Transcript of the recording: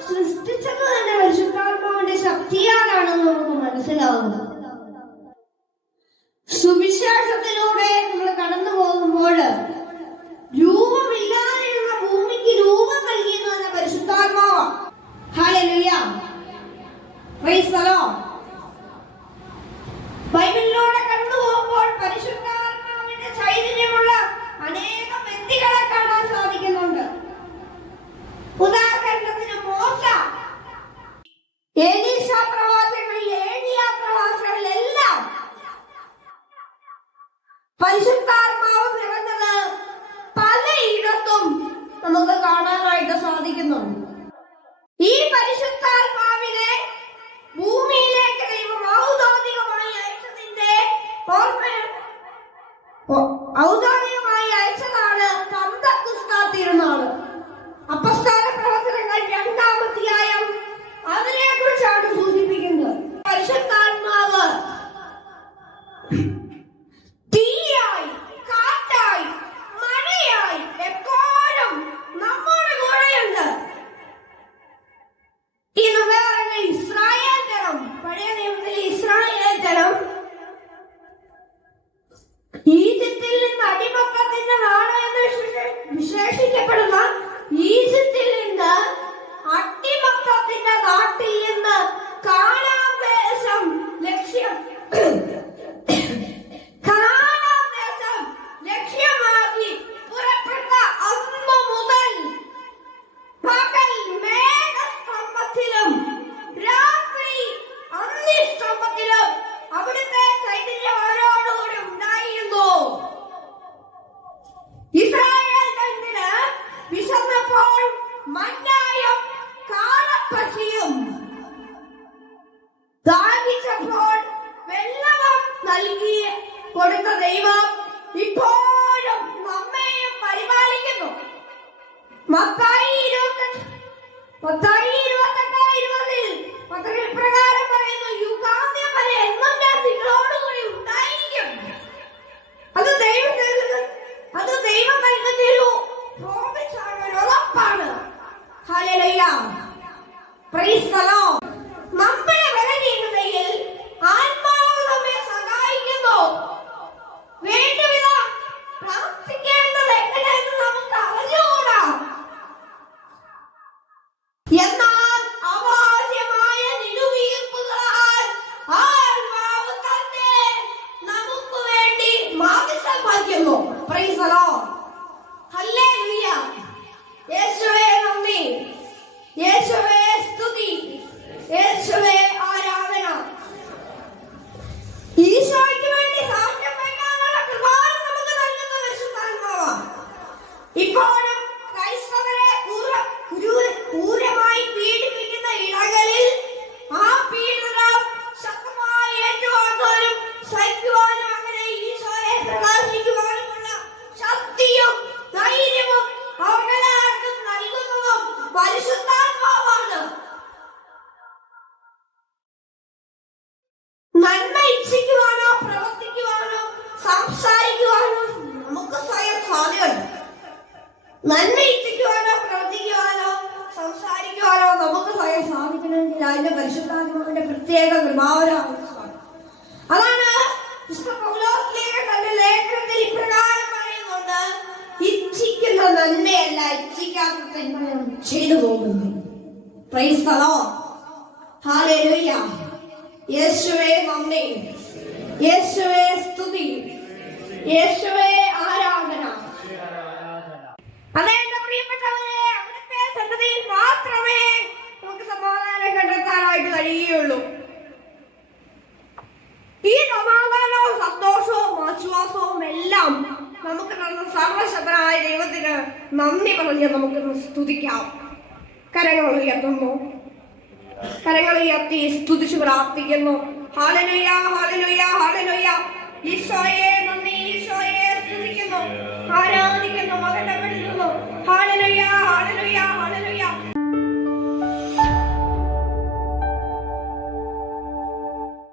സൃഷ്ടിച്ചത് തന്നെ പരിശുദ്ധാത്മാവിന്റെ ശക്തിയാലാണെന്ന് നമുക്ക് മനസ്സിലാവുന്നത് സുവിശേഷത്തിലൂടെ നമ്മൾ കടന്നു പോകുമ്പോൾ രൂപമില്ലാതെയുള്ള ഭൂമിക്ക് രൂപം നൽകിയെന്ന് പറഞ്ഞ പരിശുദ്ധാത്മാവ. ഹാലലുയ ബൈബിളിലൂടെ കടന്നു പോകുമ്പോൾ പരിശുദ്ധാത്മാവിന്റെ ചൈതന്യമുള്ള ഔദ്യോഗികമായി അയച്ചതാണ് പന്തക്കുസ്താ തിരുനാൾ. അപ്പസ്ഥാന പ്രവർത്തനങ്ങൾ രണ്ടാമധ്യായം അതിനെ കുറിച്ചാണ് സൂചിപ്പിക്കുന്നത്. പരിശുദ്ധാത്മാവ് നമ്മുടെ ഈ പഴയ നിയമത്തിലെ ഈജിപ്തിൽ വിശേഷ- വിശന്നപ്പോൾ മഞ്ഞായും കാളപ്പശിയും ദാഹിച്ചപ്പോൾ വെള്ളവും നൽകി കൊടുത്ത ദൈവം ഇപ്പോഴും നമ്മെയും പരിപാലിക്കുന്നു. മത്തായി ഇരുപത്തെട്ട് മത്തായി ഇരുപത്തെട്ട് ഇരുപതിൽ പത്രത്തിൽ ഇപ്പോഴും ക്രൈസ്തവരെ ക്രൂര- ക്രൂര- ക്രൂരമായി പീഡിപ്പിക്കുന്ന ഇടങ്ങളിൽ ആ പീഡനം ശക്തമായി ഏറ്റുവാങ്ങുവാനും സഹിക്കുവാനും അങ്ങനെ ഈശോയെ പ്രകാശിക്കുവാനുമുള്ള ശക്തിയും ധൈര്യവും അവരെല്ലാവർക്കും നൽകുന്നതും പരിശുദ്ധാത്മാവാണ്. നന്മ ഇച്ഛിക്കുവാനോ പ്രവർത്തിക്കുവാനോ സംസാരിക്കുവാനോ നമുക്ക് സ്വയം സ്വാധീനമുണ്ട് നന്മ ഇച്ഛിക്കുവാനോ പ്രവർത്തിക്കുവാനോ സംസാരിക്കുവാനോ നമുക്ക് സ്വയം സാധിക്കണമെങ്കിൽ അതിന്റെ പരിശുദ്ധാത്മാവിന്റെ പ്രത്യേക കൃപാവരം അതാണ് തന്റെ ലേഖനത്തിൽ ഇപ്രകാരം പറയുന്നുണ്ട് ഇച്ഛിക്കുന്ന നന്മയല്ല ഇച്ഛിക്കാത്ത തിന്മയാണ് ചെയ്തു പോകുന്നു. ലോർഡ് ഹല്ലേലൂയ യേശുവേ നന്ദി. യേശുവേ സ്തുതി. യേശുവേ അതെ പ്രിയപ്പെട്ടവരെ? അവിടുത്തെ സന്നദ്ധയിൽ മാത്രമേ നമുക്ക് സമാധാനം കണ്ടെത്താനായിട്ട് കഴിയുകയുള്ളൂ. ഈ സമാധാനവും സന്തോഷവും ആശ്വാസവും എല്ലാം നമുക്ക് തന്ന സർവശക്തനായ ദൈവത്തിന് നന്ദി പറഞ്ഞ് നമുക്ക് സ്തുതിക്കാം. കരങ്ങൾ ഉയർത്തുന്നു. കരങ്ങൾ ഉയർത്തി സ്തുതിച്ച് പ്രാർത്ഥിക്കുന്നു. ഹാലലുയ ഹാലലുയ ഹാലലുയ ഈശോയെ നന്ദി ഈശോയെ സ്തുതിക്കുന്നു. ആരാ